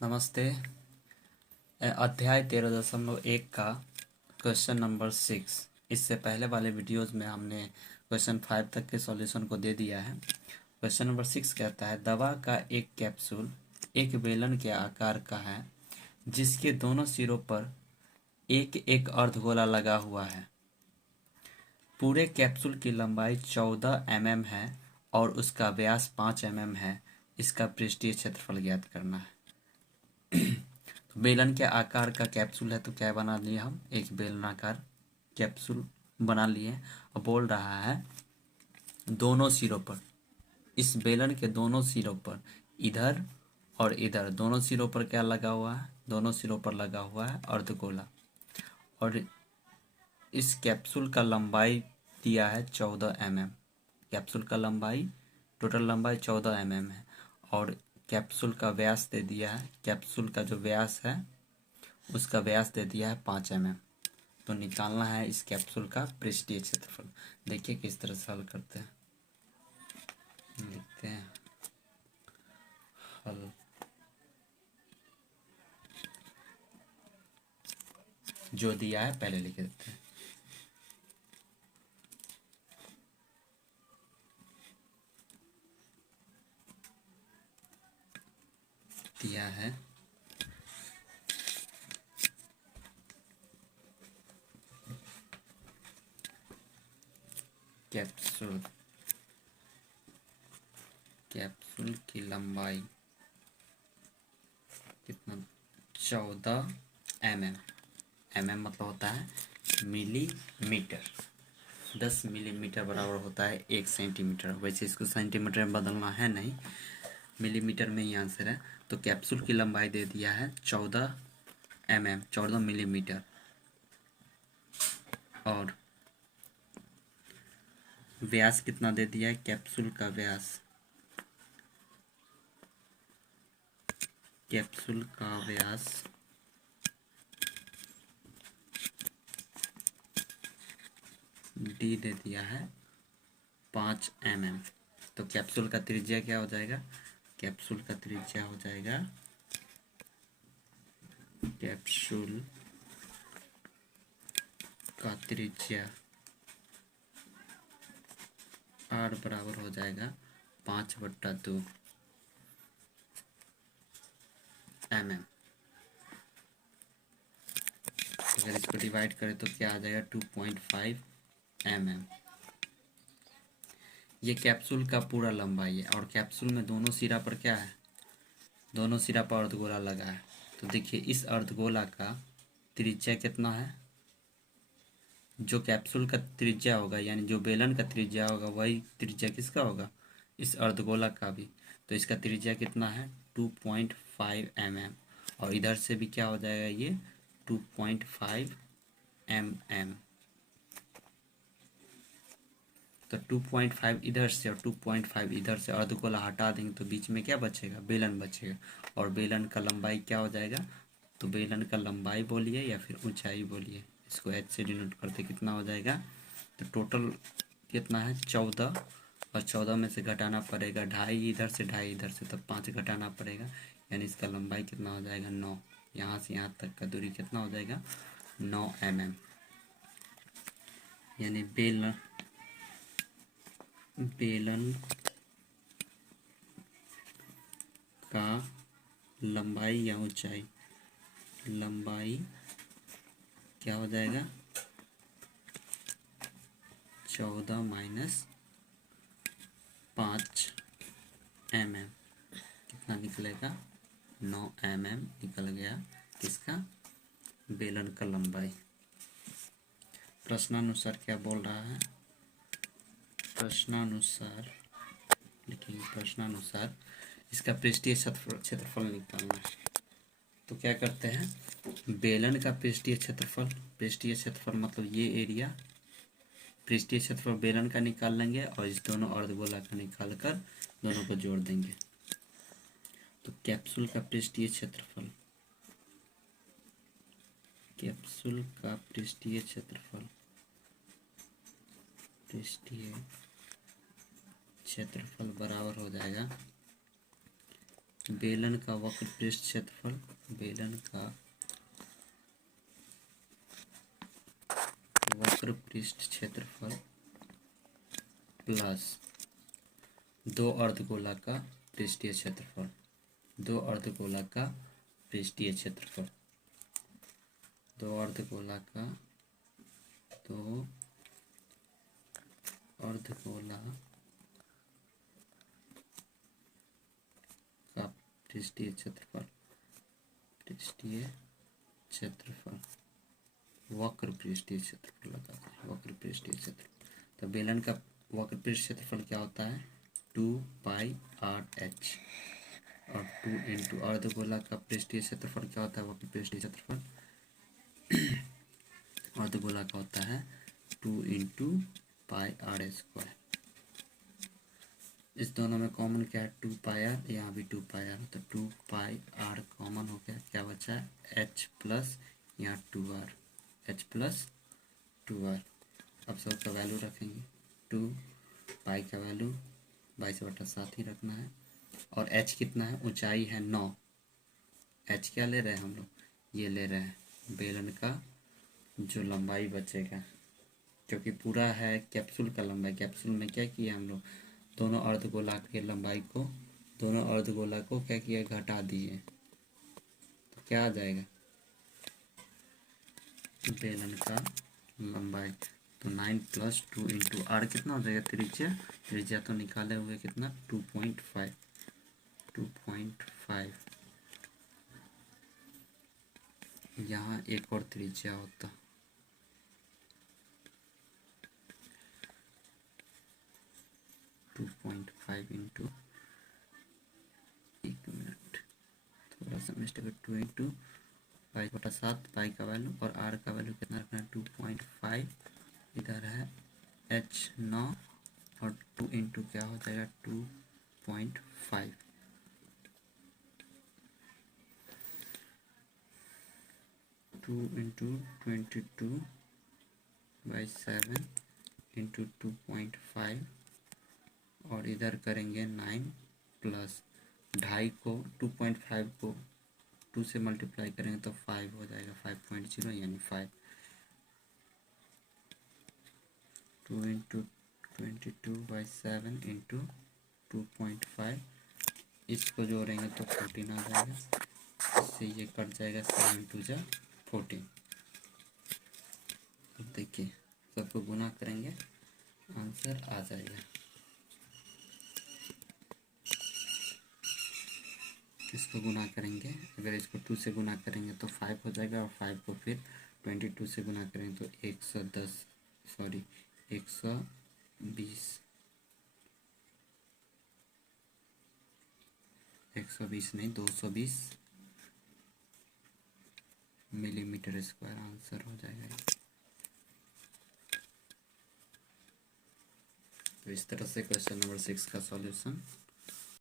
नमस्ते। अध्याय 13.1 का क्वेश्चन नंबर 6। इससे पहले वाले वीडियोज़ में हमने क्वेश्चन 5 तक के सॉल्यूशन को दे दिया है। क्वेश्चन नंबर 6 कहता है, दवा का एक कैप्सूल एक बेलन के आकार का है जिसके दोनों सिरों पर एक एक अर्धगोला लगा हुआ है। पूरे कैप्सूल की लंबाई 14 mm है और उसका व्यास 5 mm है। इसका पृष्ठीय क्षेत्रफल ज्ञात करना है। तो बेलन के आकार का कैप्सूल है, तो क्या बना लिए हम, एक बेलनाकार कैप्सूल बना लिए और बोल रहा है दोनों सिरों पर, इस बेलन के दोनों सिरों पर, इधर और इधर दोनों सिरों पर क्या लगा हुआ है, दोनों सिरों पर लगा हुआ है अर्धगोला। और इस कैप्सूल का लंबाई दिया है 14 mm। कैप्सूल का लंबाई, टोटल लंबाई 14 mm है और कैप्सूल का व्यास दे दिया है, कैप्सूल का जो व्यास है उसका व्यास दे दिया है 5 mm। तो निकालना है इस कैप्सूल का पृष्ठीय क्षेत्रफल। देखिए किस तरह से हल करते हैं। लिखते हैं हल। जो दिया है पहले लिख देते हैं। दिया है कैप्सूल कैप्सूल की लंबाई कितना, 14 mm। mm मतलब होता है मिलीमीटर। 10 मिलीमीटर बराबर होता है 1 सेंटीमीटर। वैसे इसको सेंटीमीटर में बदलना है नहीं, मिलीमीटर में ही आंसर है। तो कैप्सूल की लंबाई दे दिया है 14 mm, 14 मिलीमीटर। और व्यास कितना दे दिया है, कैप्सूल का व्यास, कैप्सूल का व्यास डी दे दिया है 5 mm। तो कैप्सूल का त्रिज्या क्या हो जाएगा, कैप्सूल का त्रिज्या हो जाएगा, कैप्सूल का त्रिज्या r बराबर हो जाएगा 5/2 mm। अगर इसको डिवाइड करें तो क्या आ जाएगा, 2.5 mm। ये कैप्सूल का पूरा लंबाई है और कैप्सूल में दोनों सिरा पर क्या है, दोनों सिरा पर अर्धगोला लगा है। तो देखिए इस अर्धगोला का त्रिज्या कितना है, जो कैप्सूल का त्रिज्या होगा यानी जो बेलन का त्रिज्या होगा वही त्रिज्या किसका होगा, इस अर्धगोला का भी। तो इसका त्रिज्या कितना है, 2.5 mm। और इधर से भी क्या हो जाएगा ये 2.5 mm। तो 2.5 इधर से और 2.5 इधर से अर्धगोला हटा देंगे तो बीच में क्या बचेगा, बेलन बचेगा। और बेलन का लंबाई क्या हो जाएगा, तो बेलन का लंबाई बोलिए या फिर ऊंचाई बोलिए, इसको h से डिनोट करते कितना हो जाएगा। तो टोटल कितना है 14, और 14 में से घटाना पड़ेगा 2.5 इधर से, 2.5 इधर से, तब 5 घटाना पड़ेगा, यानी इसका लंबाई कितना हो जाएगा 9। यहाँ से यहाँ तक का दूरी कितना हो जाएगा 9 mm। यानी बेलन का लंबाई या ऊंचाई, लंबाई क्या हो जाएगा 14 माइनस 5 mm, कितना निकलेगा 9 mm निकल गया किसका, बेलन का लंबाई। प्रश्नानुसार क्या बोल रहा है, प्रश्नानुसार लिखेंगे, प्रश्नानुसार इसका पृष्ठीय क्षेत्रफल निकालना है। तो क्या करते हैं, बेलन का पृष्ठीय क्षेत्रफल, पृष्ठीय क्षेत्रफल मतलब ये एरिया, पृष्ठीय क्षेत्रफल बेलन का निकाल लेंगे और इस दोनों अर्धगोला का निकाल कर दोनों को जोड़ देंगे। तो कैप्सूल का पृष्ठीय क्षेत्रफल, कैप्सूल का पृष्ठीय क्षेत्रफल, पृष्ठीय क्षेत्रफल बराबर हो जाएगा बेलन का वक्र पृष्ठ क्षेत्रफल, बेलन का वक्र पृष्ठ क्षेत्रफल प्लस दो अर्धगोला का पृष्ठीय क्षेत्रफल, दो अर्धगोला का पृष्ठीय क्षेत्रफल, दो अर्धगोला का पृष्ठीय क्षेत्रफल, पृष्ठीय क्षेत्रफल, वक्र पृष्ठीय क्षेत्रफल लगा है, वक्र पृष्ठीय क्षेत्रफल। तो बेलन का वक्र पृष्ठ क्षेत्रफल क्या होता है? 2πr/h। और 2 इंटू अर्धगोला का पृष्ठीय क्षेत्रफल क्या होता है? वक्र पृष्ठीय क्षेत्रफल अर्धगोला का होता है 2 इंटू πr²। इस दोनों में कॉमन क्या है? 2πr, यहाँ भी 2πr, तो 2πr कॉमन हो गया, क्या बचा है? h प्लस यहाँ 2r, h प्लस 2r। अब सबका वैल्यू रखेंगे, 2 पाई का वैल्यू 22/7 ही रखना है। और h कितना है? ऊंचाई है 9। h क्या ले रहे हैं हम लोग? ये ले रहे हैं बेलन का जो लंबाई बचेगा, क्योंकि पूरा है कैप्सूल का लंबाई। कैप्सूल में क्या किया हम लोग? दोनों अर्धगोला के लंबाई को, दोनों अर्धगोला को क्या किया? घटा दिए। तो क्या आ जाएगा? बेलन का लंबाई तो 9 + 2 इंटू आर कितना हो जाएगा? त्रिज्या, त्रिज्या तो निकाले हुए कितना? 2.5, 2.5। यहाँ एक और त्रिज्या होता, इंटू, एक मिनट थोड़ा सा मिस्टेक, 2 इंटू 22/7 पाई का वैल्यू, और आर का वैल्यू कितना रखना है? 2.5। इधर है h 9 और 2 इंटू क्या हो जाएगा? 2.5। 2 इंटू 22/7 इंटू 2.5, और इधर करेंगे 9 प्लस 2.5 को, 2.5 को 2 से मल्टीप्लाई करेंगे तो 5 हो जाएगा, 5.0 यानी 5। 2 इंटू 22/7 इंटू 2.5, इसको जोड़ेंगे तो 14 आ जाएगा। इससे ये कट जाएगा, 7 2 जा 14। अब देखिए सबको गुना करेंगे, आंसर आ जाएगा। इसको गुना करेंगे, अगर इसको 2 से गुना करेंगे तो 5 हो जाएगा, और 5 को फिर 22 से गुना करेंगे तो 120 नहीं 220 मिलीमीटर स्क्वायर आंसर हो जाएगा। तो इस तरह से क्वेश्चन नंबर 6 का सॉल्यूशन